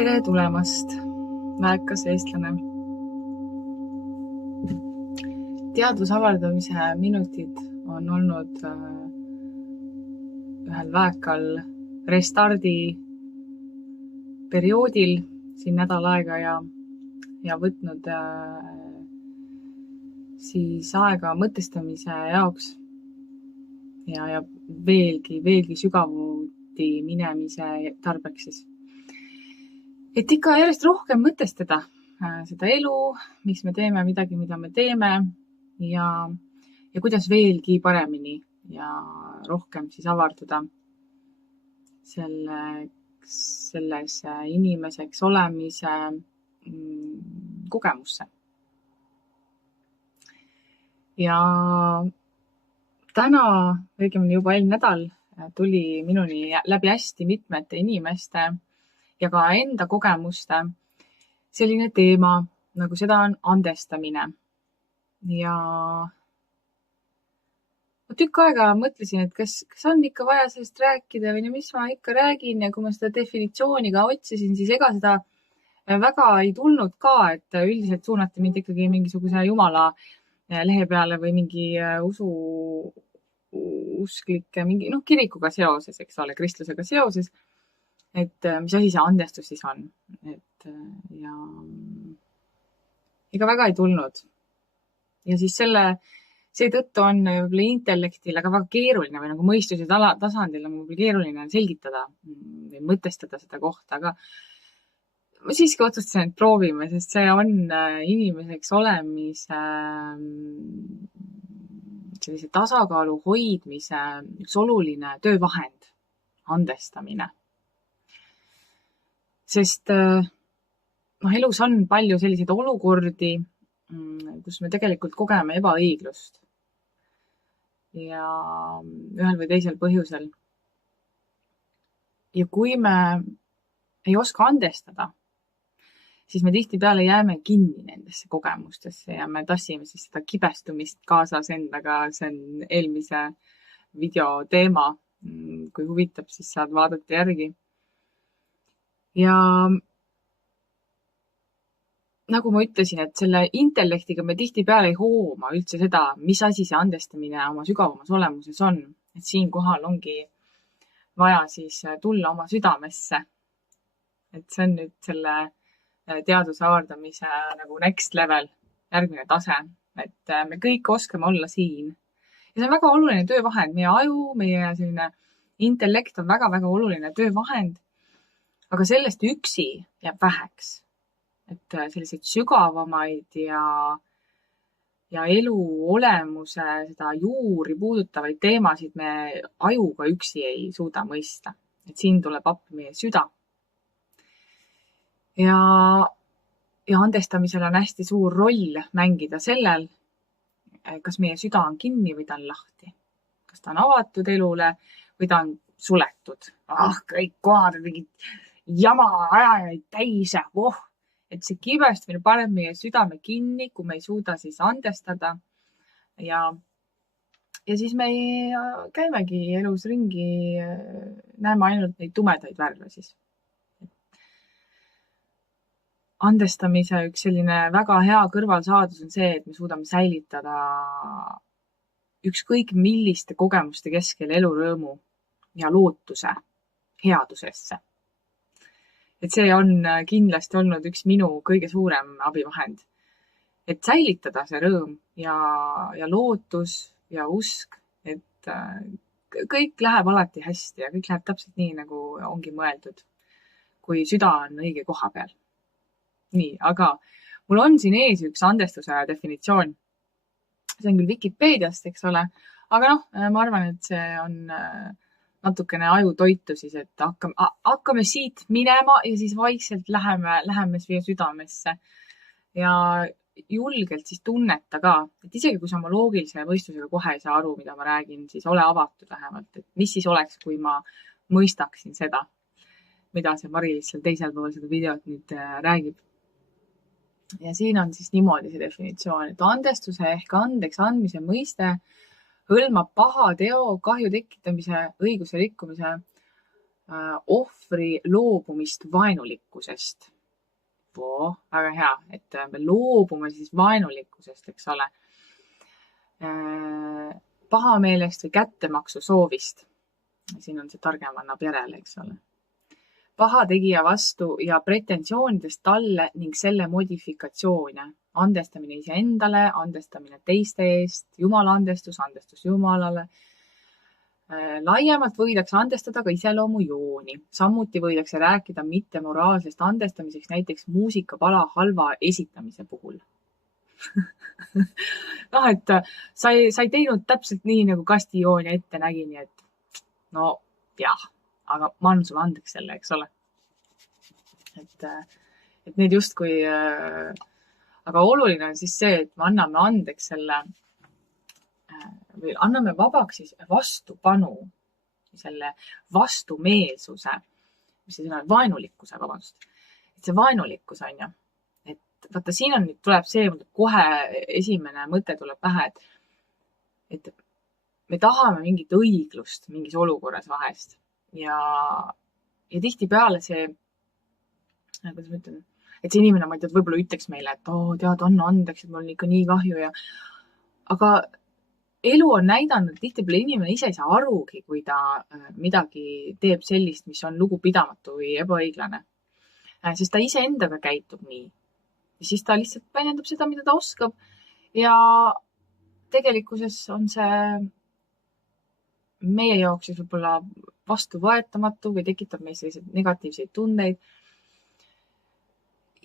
Tere tulemast, väekas eestlane. Teadusavardamise minutid on olnud ühel väekal restardi perioodil siin nädal aega ja võtnud siis aega mõtestamise jaoks ja veelgi sügavuti minemise tarbeks siis. Et ikka järjest rohkem mõtestada seda elu, miks me teeme midagi, mida me teeme ja kuidas veelgi paremini ja rohkem siis avarduda selles inimeseks olemise kogemusse. Ja täna, õigemini juba eelmine nädal, tuli minuni läbi hästi mitmete inimeste ja ka enda kogemuste selline teema, nagu seda on andestamine. Ja tükk aega mõtlesin, et kas on ikka vaja sellest rääkida või mis ma ikka räägin, ja kui ma seda definitsiooni ka otsisin, siis ega seda väga ei tulnud ka, et üldiselt suunati mind ikkagi mingisuguse jumala lehe peale või mingi usklike, kirikuga seoses, eks ole, kristlusega seoses. Et mis asi see andestus siis on. Ja ega väga ei tulnud. Ja siis seetõttu on võib-olla intellektil aga väga keeruline või nagu mõistuse tasandil on võib-olla keeruline selgitada või mõtestada seda kohta, aga ma siiski otsustasin, et proovime, sest see on inimeseks olemise sellise tasakaalu hoidmise üks oluline töövahend, andestamine. Sest elus on palju selliseid olukordi, kus me tegelikult kogeme ebaõiglust. Ja ühel või teisel põhjusel. Ja kui me ei oska andestada, siis me tihtipeale jääme kinni nendesse kogemustesse ja me tassime siis seda kibestumist kaasas endaga. See on eelmise video teema. Kui huvitab, siis saad vaadata järgi. Ja nagu ma ütlesin, et selle intellektiga me tihtipeale ei hooma üldse seda, mis asi see andestamine oma sügavamas olemuses on. Et siinkohal ongi vaja siis tulla oma südamesse. Et see on nüüd selle teaduse avardamise nagu next level, järgmine tase. Et me kõik oskame olla siin. Ja see on väga oluline töövahend. Meie aju, meie selline intellekt on väga-väga oluline töövahend. Aga sellest üksi jääb väheks. Et selliseid sügavamaid ja elu olemuse seda juuri puudutavaid teemasid me ajuga üksi ei suuda mõista. Et siin tuleb appi meie süda. Ja andestamisel on hästi suur roll mängida sellel, kas meie süda on kinni või ta on lahti. Kas ta on avatud elule või ta on suletud. Kõik kohad on mingid jama ajajaid täis. Et see kibestumine paneb meie südame kinni, kui me ei suuda siis andestada. Ja siis me käimegi elus ringi, näeme ainult neid tumedaid värve siis. Andestamise üks selline väga hea kõrvalsaadus on see, et me suudame säilitada ükskõik milliste kogemuste keskel elurõõmu ja lootuse headusesse. Et see on kindlasti olnud üks minu kõige suurem abivahend. Et säilitada see rõõm ja lootus ja usk, et kõik läheb alati hästi ja kõik läheb täpselt nii, nagu ongi mõeldud, kui süda on õige koha peal. Nii, aga mul on siin ees üks andestuse definitsioon. See on küll Wikipeediast, eks ole, aga ma arvan, et see on natukene ajutoitu siis, et hakkame siit minema ja siis vaikselt läheme siia südamesse ja julgelt siis tunneta ka, et isegi kui sa oma loogilise võistlusega kohe ei saa aru, mida ma räägin, siis ole avatud vähemalt, et mis siis oleks, kui ma mõistaksin seda, mida see Mari-Liis seal teisel pool seda videot nüüd räägib. Ja siin on siis niimoodi see definitsioon, et andestuse ehk andeks andmise mõiste hõlmab paha teo, kahju tekitamise, õiguse rikkumise ohvri loobumist vaenulikkusest. Väga hea, et me loobume siis vaenulikkusest, eks ole. Pahameelest või kättemaksu soovist. Siin on see targem annab järele, eks ole. Pahategija vastu ja pretensioonidest talle ning selle modifikatsioone. Andestamine iseendale, andestamine teiste eest, Jumala andestus Jumalale. Laiemalt võidakse andestada ka iseloomujooni. Samuti võidakse rääkida mittemoraalsest andestamiseks näiteks muusikapala halva esitamise puhul. Et sa ei teinud täpselt nii, nagu kastijoonja ette nägi, nii et no jah, aga ma annan sulle andeks selle, eks ole. Et need justkui, aga oluline on siis see, et me anname andeks selle või anname vabaks siis vastupanu, selle vastumeelsuse, mis see sõna on, vaenulikkuse, vabandust. Et see vaenulikkus on ju. Et vaata, siin tuleb see, kohe esimene mõte tuleb pähe, et me tahame mingit õiglust mingis olukorras vahest. Ja tihtipeale see, kuidas ma ütlen, et see inimene, ma ei tea, võib-olla ütleks meile, et tead, anna andeks, et mul on ikka nii kahju. Aga elu on näidanud, tihtipeale inimene ise ei saa arugi, kui ta midagi teeb sellist, mis on lugupidamatu või ebaõiglane. Sest ta ise endaga käitub nii. Ja siis ta lihtsalt väljendab seda, mida ta oskab. Ja tegelikkuses on see meie jaoks siis võib-olla vastuvõetamatu või tekitab meil selliseid negatiivseid tundeid.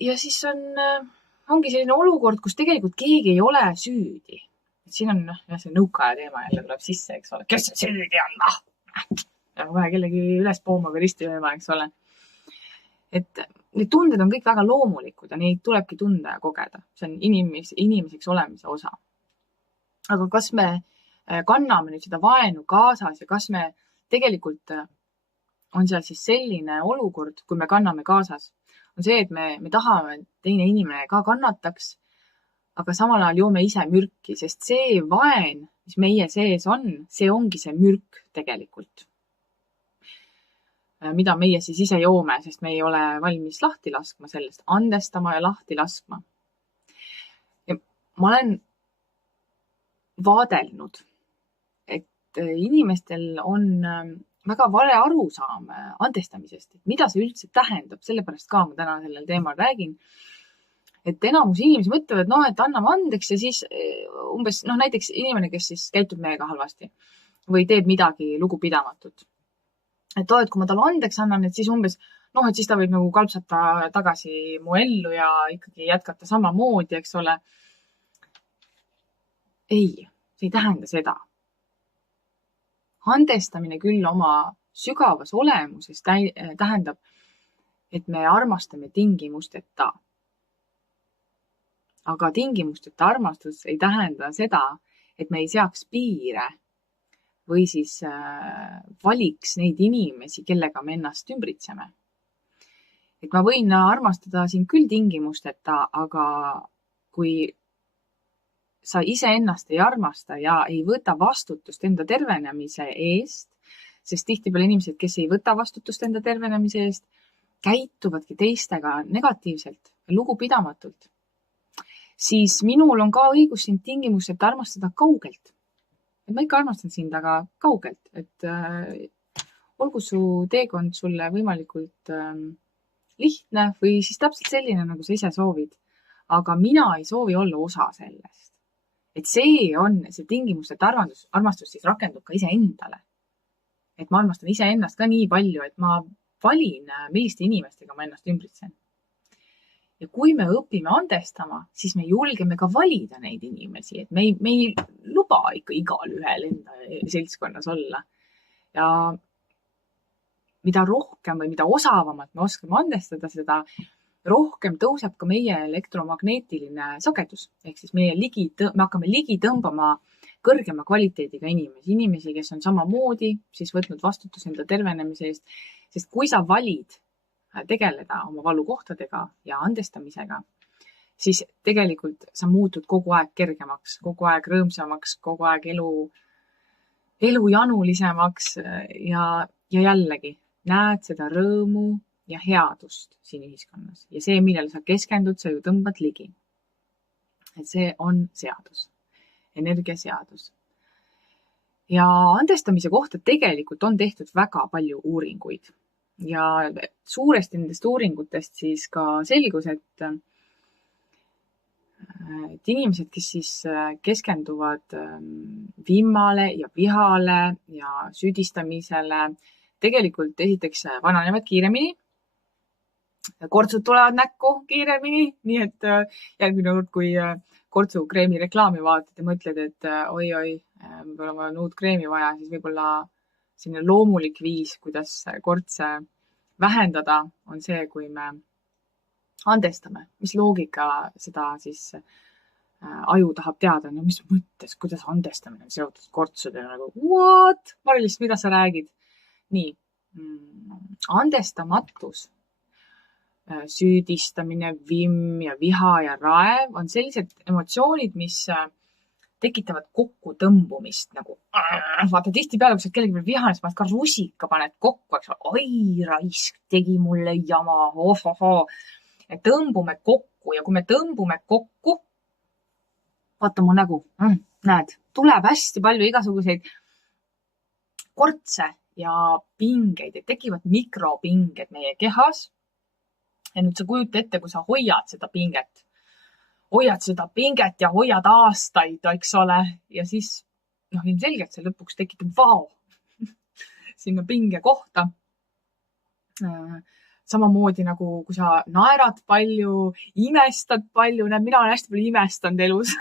Ja siis ongi selline olukord, kus tegelikult keegi ei ole süüdi. Et siin on see nõukaaja teema jälle tuleb sisse, eks ole. Kes see süüdi on? Ja kohe kellegi üles pooma või risti lööma, eks ole. Et need tunded on kõik väga loomulikud ja neid tulebki tunda ja kogeda. See on inimeseks olemise osa. Aga kas me kanname nüüd seda vaenu kaasas ja kas me tegelikult on seal siis selline olukord, kui me kanname kaasas, on see, et me tahame, et teine inimene ka kannataks, aga samal ajal joome ise mürki, sest see vaen, mis meie sees on, see ongi see mürk tegelikult. Mida meie siis ise joome, sest me ei ole valmis lahti laskma sellest, andestama ja lahti laskma. Ja ma olen vaadelnud, et inimestel on väga vale arusaam andestamisest, et mida see üldse tähendab, sellepärast ka ma täna sellel teemal räägin. Et enamus inimesi mõtlevad, et anname andeks ja siis umbes, näiteks inimene, kes siis käitub meiega halvasti või teeb midagi lugupidamatut. Et kui ma talle andeks annan, et siis umbes, et siis ta võib nagu kalpsata tagasi mu ellu ja ikkagi jätkata samamoodi, eks ole. Ei, see ei tähenda seda. Andestamine küll oma sügavas olemuses tähendab, et me armastame tingimusteta. Aga tingimusteta armastus ei tähenda seda, et me ei seaks piire või siis valiks neid inimesi, kellega me ennast ümbritseme. Et ma võin armastada sind küll tingimusteta, aga kui sa ise ennast ei armasta ja ei võta vastutust enda tervenemise eest, sest tihtipeale inimesed, kes ei võta vastutust enda tervenemise eest, käituvadki teistega negatiivselt ja lugupidamatult, siis minul on ka õigus sind tingimusteta armastada kaugelt. Et ma ikka armastan sind, aga kaugelt, et olgu su teekond sulle võimalikult lihtne või siis täpselt selline, nagu sa ise soovid. Aga mina ei soovi olla osa sellest. Et see on see tingimusteta armastus siis rakendub ka iseendale. Et ma armastan iseennast ka nii palju, et ma valin, milliste inimestega ma ennast ümbritsen. Ja kui me õpime andestama, siis me julgeme ka valida neid inimesi, et me ei luba ikka igal ühel enda seltskonnas olla. Ja mida rohkem või mida osavamalt me oskame andestada, seda rohkem tõuseb ka meie elektromagneetiline sagedus. Ehk siis me hakkame ligi tõmbama kõrgema kvaliteediga inimesi, kes on samamoodi siis võtnud vastutus enda tervenemise eest. Sest kui sa valid tegeleda oma valukohtadega ja andestamisega, siis tegelikult sa muutud kogu aeg kergemaks, kogu aeg rõõmsamaks, kogu aeg elu janulisemaks ja jällegi näed seda rõõmu ja headust siin ühiskonnas. Ja see, millele sa keskendud, sa ju tõmbad ligi. Et see on seadus, energiaseadus. Ja andestamise kohta tegelikult on tehtud väga palju uuringuid. Ja suuresti nendest uuringutest siis ka selgus, et inimesed, kes siis keskenduvad vimmale ja vihale ja süüdistamisele, tegelikult esiteks vananevad kiiremini, kortsud tulevad näkku kiiremini, nii et järgmine kord, kui kortsukreemi reklaami vaatad ja mõtled, et oi-oi, võib-olla on uut kreemi vaja, siis võib-olla selline loomulik viis, kuidas kortse vähendada, on see, kui me andestame, mis loogika seda siis aju tahab teada, no mis mõttes, kuidas andestamine on seotud kortsudega, nagu what? Mari-Liis, mida sa räägid? Nii, andestamatus, süüdistamine, vimm ja viha ja raev on sellised emotsioonid, mis tekitavad kokkutõmbumist nagu, vaata tihtipeale, kui sa kellegi peal vihane, siis ka rusika paned kokku, eks oi, raisk tegi mulle jama, et tõmbume kokku ja kui me tõmbume kokku, vaata mu nägu, näed, tuleb hästi palju igasuguseid kortse ja pingeid, et tekivad mikropinged meie kehas. Ja nüüd sa kujuta ette, kui sa hoiad seda pinget ja hoiad aastaid, eks ole, ja siis ilmselgelt see lõpuks tekitab vao sinna pinge kohta. Samamoodi nagu, kui sa naerad palju, imestad palju, mina olen hästi palju imestanud elus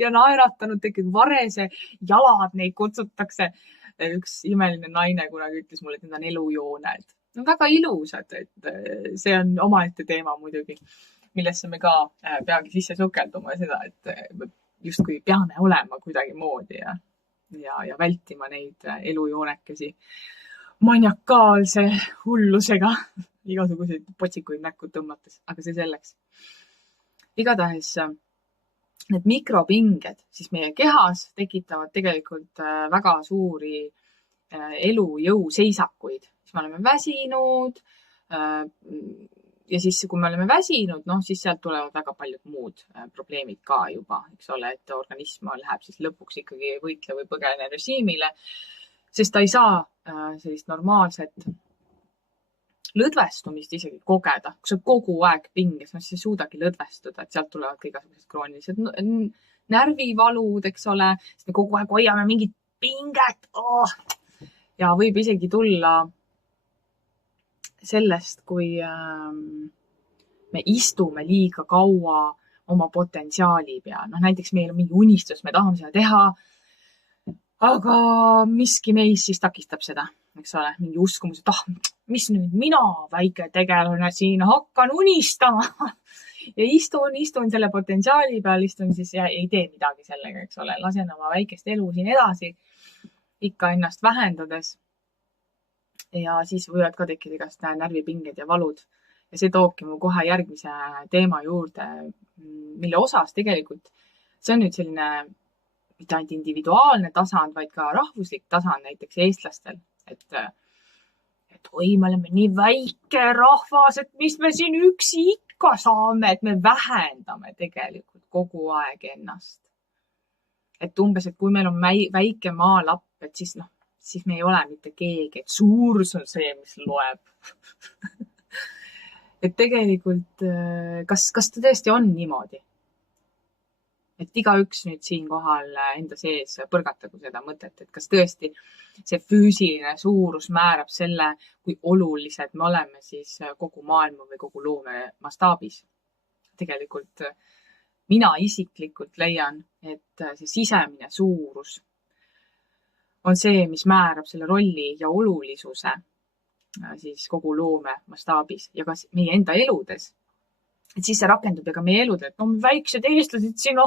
ja naeratanud, tekib varese jalad, neid kutsutakse. Üks imeline naine kunagi ütles mulle, et need on elujooned. No väga ilusad, et see on omaette teema muidugi, millesse me ka peagi sisse sukeldume seda, et justkui peame olema kuidagi moodi ja vältima neid elujoonekesi maniakaalse hullusega igasuguseid potsikuid näkku tõmmates, aga see selleks. Igatahes need mikropinged siis meie kehas tekitavad tegelikult väga suuri elujõu seisakuid. Siis me oleme väsinud ja siis, kui me oleme väsinud, siis sealt tulevad väga paljud muud probleemid ka juba, eks ole, et organism läheb siis lõpuks ikkagi võitle või põgene režiimile, sest ta ei saa sellist normaalset lõdvestumist isegi kogeda. Kui sa kogu aeg pinges, siis ei suudagi lõdvestuda, et sealt tulevad ka igasugused kroonilised närvivalud, eks ole, sest me kogu aeg hoiame mingit pinget. Ja võib isegi tulla sellest, kui me istume liiga kaua oma potentsiaali peal. Näiteks meil on mingi unistus, me tahame seda teha, aga miski meis siis takistab seda, eks ole, mingi uskumus, et mis nüüd mina, väike tegelane siin, hakkan unistama ja istun selle potentsiaali peal, istun siis ja ei tee midagi sellega, eks ole, lasen oma väikest elu siin edasi, ikka ennast vähendades. Ja siis võivad ka tekkida igast närvipinged ja valud. Ja see toobki mu kohe järgmise teema juurde, mille osas tegelikult see on nüüd selline mitte ainult individuaalne tasand, vaid ka rahvuslik tasand näiteks eestlastel. Et oi, me oleme nii väike rahvas, et mis me siin üksi ikka saame, et me vähendame tegelikult kogu aeg ennast. Et umbes, et kui meil on väike maalapp, et siis me ei ole mitte keegi, et suurus on see, mis loeb. Et tegelikult, kas ta tõesti on niimoodi? Et igaüks nüüd siinkohal enda sees põrgatagu seda mõtet, et kas tõesti see füüsiline suurus määrab selle, kui olulised me oleme siis kogu maailma või kogu loome mastaabis. Tegelikult mina isiklikult leian, et see sisemine suurus on see, mis määrab selle rolli ja olulisuse siis kogu loome mastaabis ja ka meie enda eludes. Et siis see rakendub ja ka meie eludel, et me väiksed eestlased siin,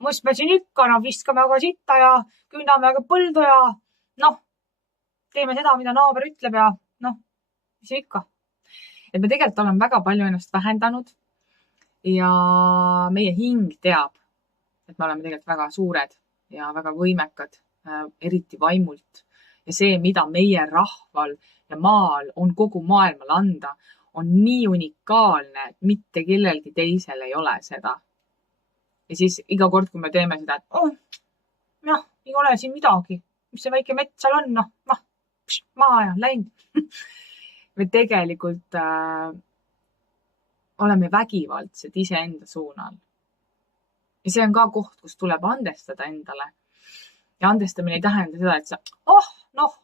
mis me siin ikka, viskame aga sitta ja kündame aga põldu ja teeme seda, mida naaber ütleb ja mis ikka. Et me tegelikult oleme väga palju ennast vähendanud ja meie hing teab, et me oleme tegelikult väga suured ja väga võimekad, eriti vaimult ja see, mida meie rahval ja maal on kogu maailmale anda, on nii unikaalne, et mitte kellelgi teisel ei ole seda. Ja siis iga kord, kui me teeme seda, et jah, ei ole siin midagi, mis see väike mets seal on, maa ja läinud. Me tegelikult oleme vägivaldsed iseenda suunal. Ja see on ka koht, kus tuleb andestada endale. Ja andestamine ei tähenda seda, et sa,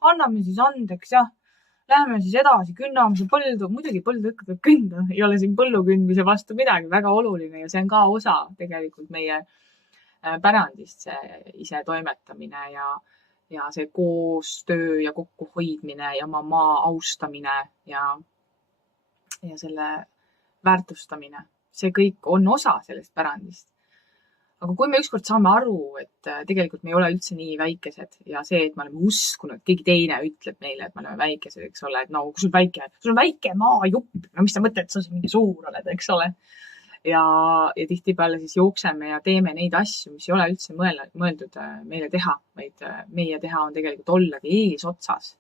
anname siis andeks, jah. Läheme siis edasi, künname see põldu. Muidugi põldu ikka tuleb künda. Ei ole siin põllu kündmise vastu midagi, väga oluline. Ja see on ka osa tegelikult meie pärandist, see ise toimetamine ja see koostöö ja kokkuhoidmine ja oma maa austamine ja selle väärtustamine. See kõik on osa sellest pärandist. Aga kui me ükskord saame aru, et tegelikult me ei ole üldse nii väikesed ja see, et me oleme uskunud, keegi teine ütleb meile, et me oleme väikesed, eks ole, et kui sul on väike maajupp, mis sa mõtled, et sa mingi suur oled, eks ole. Ja tihtipeale siis jookseme ja teeme neid asju, mis ei ole üldse mõeldud meile teha, vaid meie teha on tegelikult ollagi eesotsas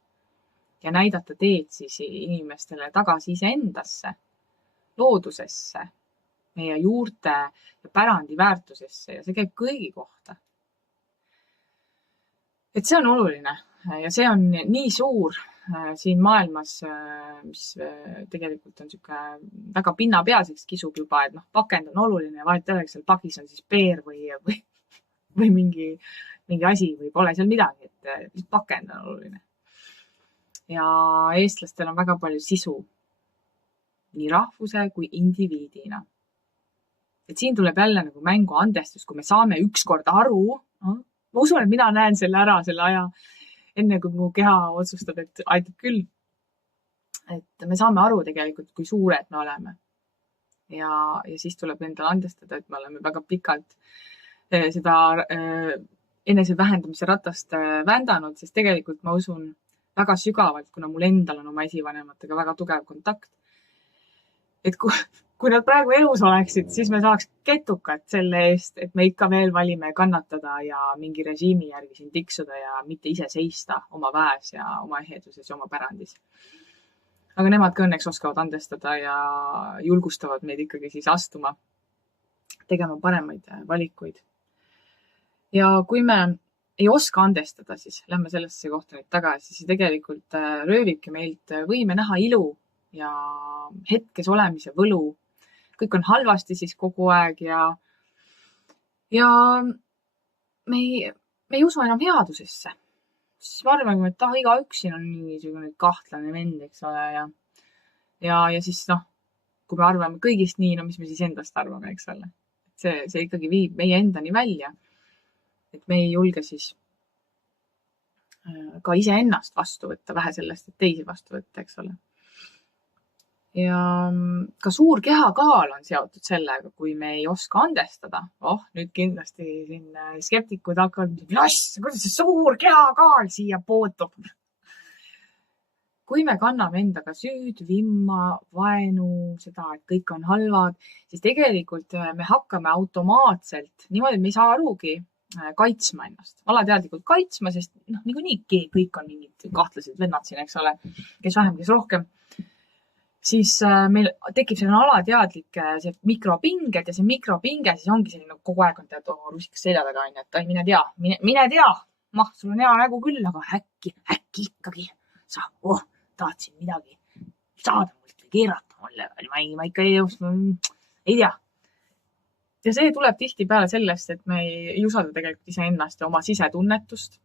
ja näidata teed siis inimestele tagasi iseendasse, loodusesse, meie juurte ja pärandi väärtusesse ja see käib kõigi kohta. Et see on oluline ja see on nii suur siin maailmas, mis tegelikult on siuke väga pinnapealseks kisub juba, et pakend on oluline ja vahet ei ole, seal pagis on siis peer või mingi asi või pole seal midagi, et pakend on oluline. Ja eestlastel on väga palju sisu nii rahvuse kui indiviidina. Et siin tuleb jälle nagu mängu andestus, kui me saame ükskord aru, ma usun, et mina näen selle aja, enne kui mu keha otsustab, et aitab küll. Et me saame aru tegelikult, kui suured me oleme. Ja siis tuleb endale andestada, et me oleme väga pikalt seda enese vähendamise ratast vändanud, sest tegelikult ma usun väga sügavalt, kuna mul endal on oma esivanematega väga tugev kontakt. Et kui nad praegu elus oleksid, siis me saaks ketukat selle eest, et me ikka veel valime kannatada ja mingi režiimi järgi siin tiksuda ja mitte ise seista oma väes ja oma eheduses ja oma pärandis. Aga nemad ka õnneks oskavad andestada ja julgustavad meid ikkagi siis astuma, tegema paremaid valikuid. Ja kui me ei oska andestada, siis lähme sellesse kohta nüüd tagasi, siis tegelikult röövibki meilt võime näha ilu ja hetkes olemise võlu. Kõik on halvasti siis kogu aeg ja me ei usu enam headusesse. Siis me arvame, et igaüks siin on niisugune kahtlane vend, eks ole. Ja siis kui me arvame kõigist nii, mis me siis endast arvame, eks ole. See ikkagi viib meie endani välja. Et me ei julge siis ka ise ennast vastu võtta, vähe sellest, et teisi vastu võtta, eks ole. Ja ka suur kehakaal on seotud sellega, kui me ei oska andestada. Nüüd kindlasti siin skeptikud hakkavad, kuidas see suur kehakaal siia puutub. Kui me kanname endaga süüd, vimma, vaenu, seda, et kõik on halvad, siis tegelikult me hakkame automaatselt, niimoodi me ei saa arugi, kaitsma ennast. Alateadlikult kaitsma, sest niikuinii kõik on mingid kahtlased vennad siin, eks ole, kes vähem, kes rohkem. Siis meil tekib selline alateadlik see mikropinged ja see mikropinge siis ongi selline kogu aeg on rusikas selja taga on, et mine tea, sul on hea nägu küll, aga äkki ikkagi sa tahtsid midagi saada mult või keerata mulle, ma ikka ei tea. Ja see tuleb tihtipeale sellest, et me ei usalda tegelikult iseennast ja oma sisetunnetust.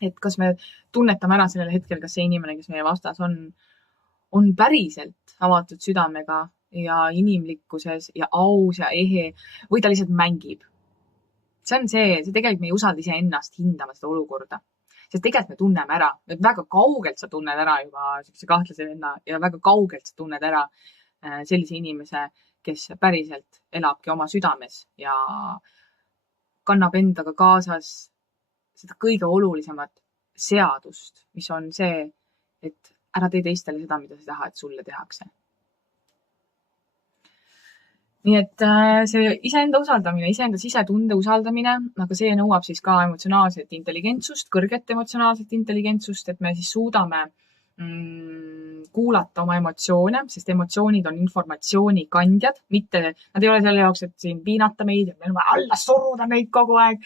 Et kas me tunnetame ära sellel hetkel, kas see inimene, kes meie vastas on päriselt avatud südamega ja inimlikkuses ja aus ja ehe või ta lihtsalt mängib. See on see tegelikult me ei usalda iseennast hindama seda olukorda. Sest tegelikult me tunneme ära, et väga kaugelt sa tunned ära juba sellise kahtlase venna ja väga kaugelt sa tunned ära sellise inimese, kes päriselt elabki oma südames ja kannab endaga kaasas seda kõige olulisemat seadust, mis on see, et ära tee teistele seda, mida sa tahad, et sulle tehakse. Nii et see iseenda usaldamine, iseenda sisetunde usaldamine, aga see nõuab siis ka emotsionaalset intelligentsust, kõrget emotsionaalset intelligentsust, et me siis suudame kuulata oma emotsioone, sest emotsioonid on informatsiooni kandjad, mitte, nad ei ole selle jaoks, et siin piinata meid, et meil on vaja alla suruda neid kogu aeg.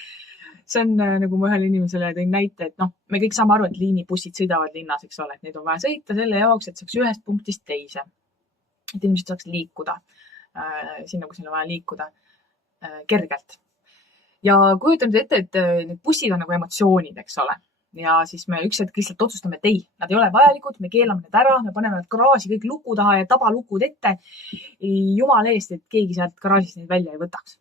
See on, nagu ma ühele inimesele tõin näite, et me kõik saame aru, et liinibussid sõidavad linnas, eks ole, et neid on vaja sõita selle jaoks, et saaks ühest punktist teise. Et inimesed saaks liikuda sinna, kus neil on vaja liikuda kergelt. Ja kujutan ette, et need bussid on nagu emotsioonid, eks ole. Ja siis me üks hetk lihtsalt otsustame, et ei, nad ei ole vajalikud, me keelame need ära, me paneme nad garaaži kõik luku taha ja tabalukud ette. Jumala eest, et keegi sealt garaažist neid välja ei võtaks.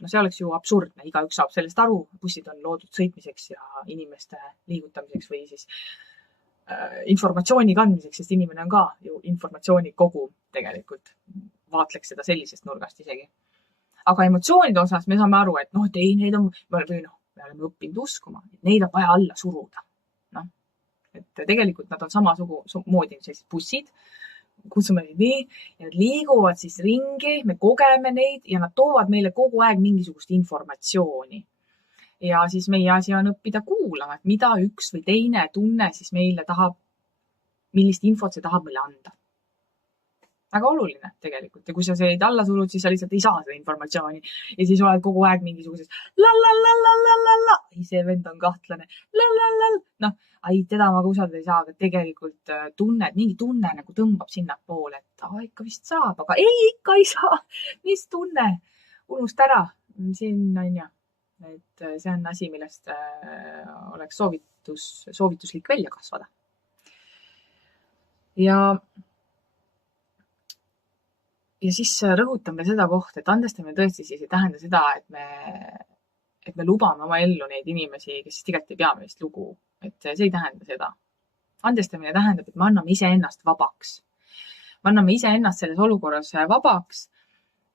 No see oleks ju absurdne, igaüks saab sellest aru, bussid on loodud sõitmiseks ja inimeste liigutamiseks või siis informatsiooni kandmiseks, sest inimene on ka ju informatsiooni kogu tegelikult. Vaatleks seda sellisest nurgast isegi. Aga emotsioonide osas me saame aru, et et ei, need on, me oleme õppinud uskuma, et neid on vaja alla suruda. Et tegelikult nad on samamoodi sellised bussid, kutsume neid nii, ja nad liiguvad siis ringi, me kogeme neid ja nad toovad meile kogu aeg mingisugust informatsiooni. Ja siis meie asi on õppida kuulama, et mida üks või teine tunne siis meile tahab, millist infot see tahab meile anda. Väga oluline tegelikult. Ja kui sa seid alla surud, siis sa lihtsalt ei saa seda informatsiooni. Ja siis oled kogu aeg mingisuguses la. Ei, see vend on kahtlane. La. Teda ma ka usaldada ei saa, aga tegelikult mingi tunne nagu tõmbab sinna poole, et ikka vist saab, aga ei, ikka ei saa. Mis tunne? Unust ära. Siin on ja. Et see on asi, millest oleks soovituslik välja kasvada. Ja siis rõhutan veel seda kohta, et andestamine tõesti siis ei tähenda seda, et me lubame oma ellu neid inimesi, kes siis tegelikult ei pea meist lugu. Et see ei tähenda seda. Andestamine tähendab, et me anname iseennast vabaks. Me anname iseennast selles olukorras vabaks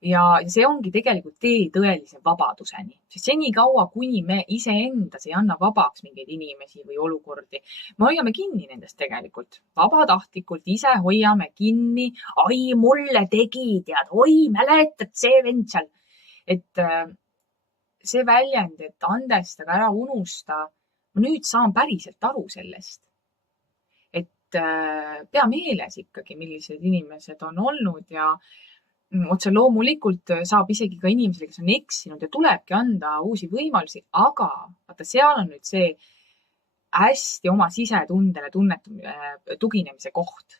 ja see ongi tegelikult tee tõelise vabaduseni. Sest seni kaua, kuni me iseendas ei anna vabaks mingeid inimesi või olukordi, me hoiame kinni nendest tegelikult. Vabatahtlikult ise hoiame kinni. Ai, mulle tegi, tead, oi, mäletad see vend seal. Et see väljend, et andestada, ära unusta, ma nüüd saan päriselt aru sellest. Et pea meeles ikkagi, millised inimesed on olnud ja otse loomulikult saab isegi ka inimesele, kes on eksinud ja tulebki anda uusi võimalusi, aga vaata, seal on nüüd see hästi oma sisetundele tuginemise koht.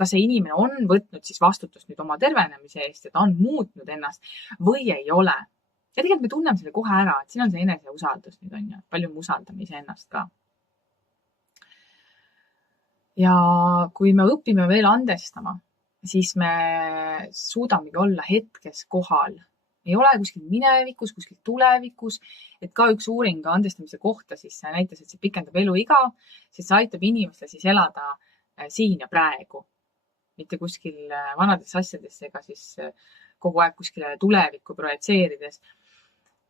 Kas see inimene on võtnud siis vastutust nüüd oma tervenemise eest ja ta on muutnud ennast või ei ole. Ja tegelikult me tunneme selle kohe ära, et siin on see eneseusaldus nüüd on ja palju me usaldame iseennast ka. Ja kui me õpime veel andestama, siis me suudamegi olla hetkes kohal. Ei ole kuskil minevikus, kuskil tulevikus, et ka üks uuring andestamise kohta siis näitas, et see pikendab eluiga, sest see aitab inimestel siis elada siin ja praegu. Mitte kuskil vanades asjades ega siis kogu aeg kuskile tulevikku projitseerides.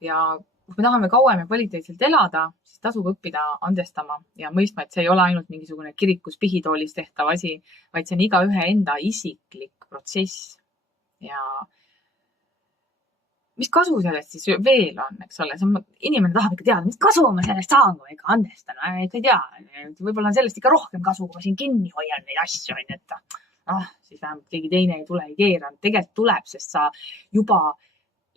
Ja kui me tahame kauem ja kvaliteetselt elada, siis tasub õppida andestama ja mõistma, et see ei ole ainult mingisugune kirikus pihitoolis tehtav asi, vaid see on igaühe enda isiklik protsess. Ja mis kasu sellest siis veel on, eks ole? Inimene tahab ikka teada, mis kasu ma sellest saan, kui ma ikka andestan. Ei tea, võib-olla on sellest ikka rohkem kasu, kui ma siin kinni hoian neid asju. Et siis vähemalt keegi teine ei tule, ei keera. Tegelikult tuleb, sest sa juba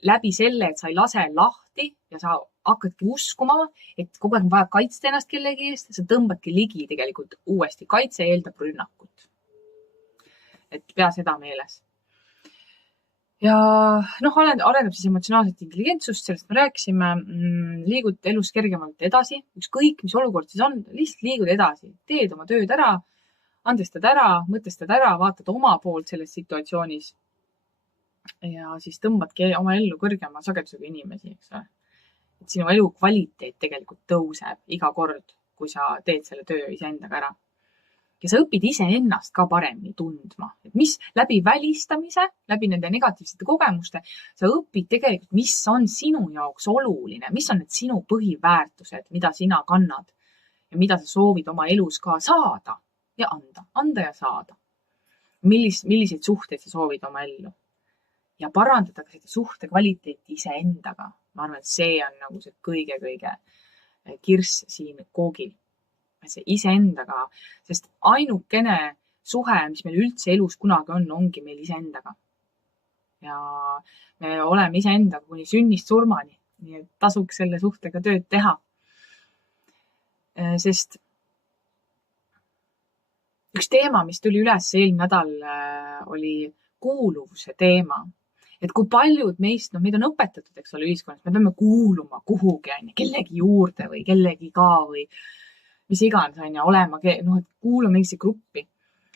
läbi selle, et sa ei lase lahti ja sa hakkadki uskuma, et kogu aeg on vaja kaitsta ennast kellegi eest, sa tõmbadki ligi tegelikult uuesti. Kaitse eeldab rünnakut. Et pea seda meeles. Ja arendab siis emotsionaalset intelligentsust, sellest me rääkisime, liigud elus kergemalt edasi, ükskõik mis olukord siis on, lihtsalt liigud edasi, teed oma tööd ära, andestad ära, mõtestad ära, vaatad oma poolt selles situatsioonis. Ja siis tõmbadki oma ellu kõrgema sagedusega inimesi, eks ole. Et sinu elu kvaliteet tegelikult tõuseb iga kord, kui sa teed selle töö iseendaga ära. Ja sa õpid iseennast ka paremini tundma. Et mis läbi välistamise, läbi nende negatiivsete kogemuste, sa õpid tegelikult, mis on sinu jaoks oluline, mis on need sinu põhiväärtused, mida sina kannad ja mida sa soovid oma elus ka saada ja anda ja saada. Milliseid suhteid sa soovid oma ellu. ja parandada ka seda suhte kvaliteeti iseendaga. Ma arvan, et see on nagu see kõige-kõige kirss siin koogil. See iseendaga, sest ainukene suhe, mis meil üldse elus kunagi on, ongi meil iseendaga. Ja me oleme iseendaga kuni sünnist surmani, nii et tasuks selle suhtega tööd teha. Sest üks teema, mis tuli üles eelmine nädal, oli kuuluvuse teema. Et kui paljud meist, meid on õpetatud, eks ole, ühiskonnas, me peame kuuluma kuhugi, kellegi juurde või kellegi ka või mis iganes, olema, et kuulama mingisse gruppi.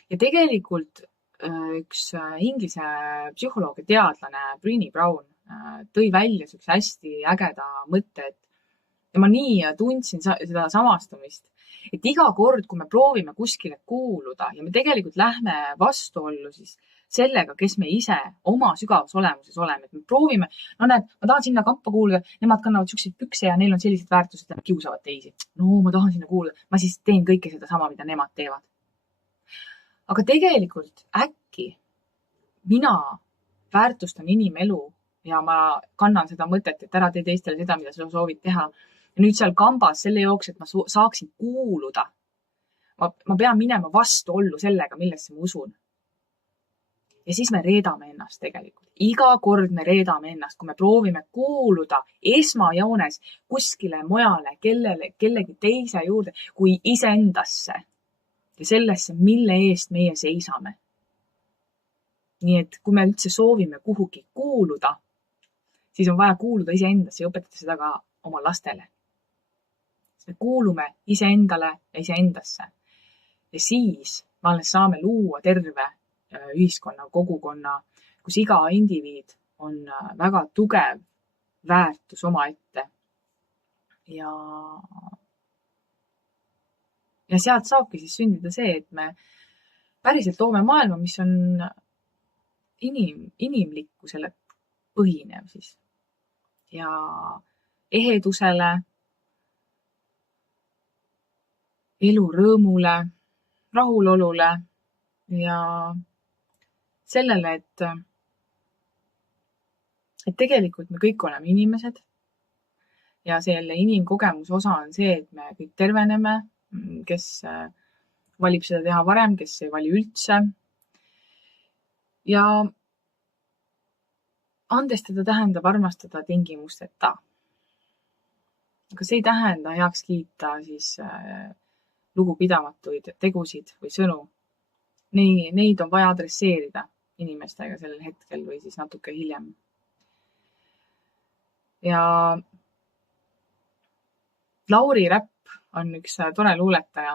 Ja tegelikult üks inglise psühholoog ja teadlane Brené Brown tõi välja sellise hästi ägeda mõtte, ja ma nii tundsin seda samastumist, et iga kord, kui me proovime kuskile kuuluda ja me tegelikult lähme vastuollu siis sellega, kes me ise oma sügavas olemuses oleme, et me proovime, näed, ma tahan sinna kampa kuuluda, nemad kannavad selliseid pükse ja neil on sellised väärtused, et nad kiusavad teisi. Ma tahan sinna kuuluda, ma siis teen kõike seda sama, mida nemad teevad. Aga tegelikult äkki mina väärtustan inimelu ja ma kannan seda mõtet, et ära tee teistele seda, mida sa soovid teha. Ja nüüd seal kambas selle jooks, et ma saaksin kuuluda, ma pean minema vastuollu sellega, millesse ma usun. Ja siis me reedame ennast tegelikult. Iga kord me reedame ennast, kui me proovime kuuluda esmajoones kuskile mujale, kellegi teise juurde, kui iseendasse ja sellesse, mille eest meie seisame. Nii et kui me üldse soovime kuhugi kuuluda, siis on vaja kuuluda iseendasse ja õpetada seda ka oma lastele. Me kuulume iseendale ja iseendasse. Ja siis me alles saame luua terve ühiskonna, kogukonna, kus iga indiviid on väga tugev väärtus omaette. Ja sealt saabki siis sündida see, et me päriselt loome maailma, mis on inimlikkusele põhinev siis. Ja ehedusele, elu rõõmule, rahulolule ja sellele, et tegelikult me kõik oleme inimesed ja selle inimkogemuse osa on see, et me kõik terveneme, kes valib seda teha varem, kes ei vali üldse. Ja andestada tähendab armastada tingimusteta. Aga see ei tähenda heaks kiita siis lugupidamatuid tegusid või sõnu. Neid on vaja adresseerida inimestega sellel hetkel või siis natuke hiljem. Ja Lauri Räpp on üks tore luuletaja,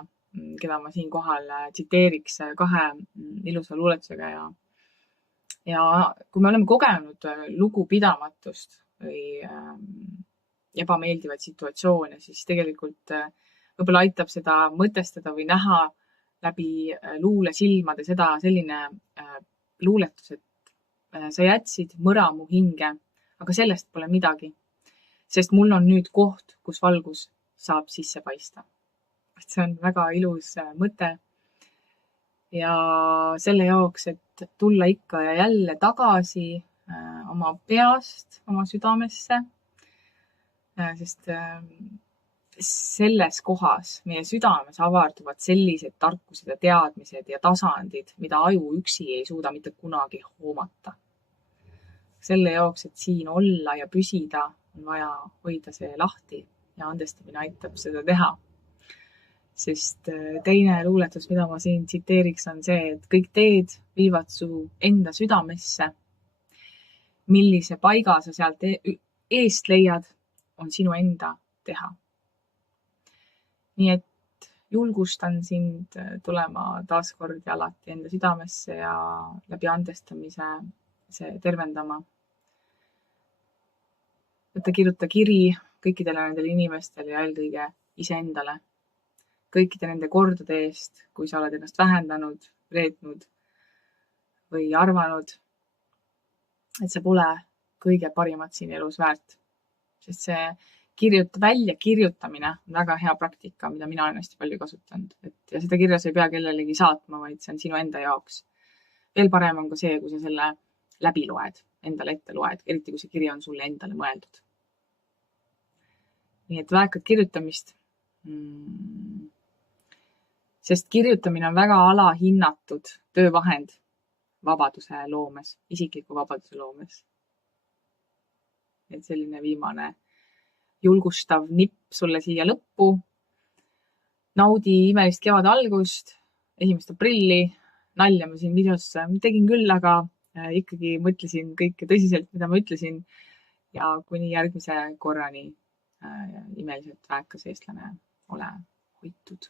keda ma siinkohal tsiteeriks 2 ilusa luuletusega. Ja kui me oleme kogenud lugupidamatust või ebameeldivaid situatsioone, siis tegelikult võib-olla aitab seda mõtestada või näha läbi luule silmade seda selline luuletus, et sa jätsid mõra mu hinge, aga sellest pole midagi, sest mul on nüüd koht, kus valgus saab sisse paista. See on väga ilus mõte ja selle jaoks, et tulla ikka ja jälle tagasi oma peast, oma südamesse, sest selles kohas meie südames avarduvad sellised tarkused ja teadmised ja tasandid, mida aju üksi ei suuda mitte kunagi hoomata. Selle jaoks, et siin olla ja püsida, on vaja hoida see lahti ja andestamine aitab seda teha. Sest teine luuletus, mida ma siin tsiteeriks, on see, et kõik teed viivad su enda südamesse. Millise paiga sa sealt eest leiad, on sinu enda teha. Nii et julgustan sind tulema taaskord ja alati enda südamesse ja läbi andestamise see tervendama. Võtta kirjuta kiri kõikidele nendele inimestele ja eelkõige iseendale. Kõikide nende kordade eest, kui sa oled ennast vähendanud, reetnud või arvanud, et see pole kõige parimat siin elus väärt. Sest see välja kirjutamine on väga hea praktika, mida mina olen hästi palju kasutanud. Ja seda kirja sa ei pea kellelegi saatma, vaid see on sinu enda jaoks. Veel parem on ka see, kui sa selle läbi loed. endale ette loed, eriti kui see kiri on sulle endale mõeldud. Nii et väekat kirjutamist, sest kirjutamine on väga alahinnatud töövahend vabaduse loomes, isikliku vabaduse loomes. Et selline viimane julgustav nipp sulle siia lõppu. Naudi imelist kevade algust, 1. aprilli, nalja ma siin videos tegin küll, aga ikkagi mõtlesin kõike tõsiselt, mida ma ütlesin. Ja kuni järgmise korrani imeliselt väekas eestlane, ole hoitud.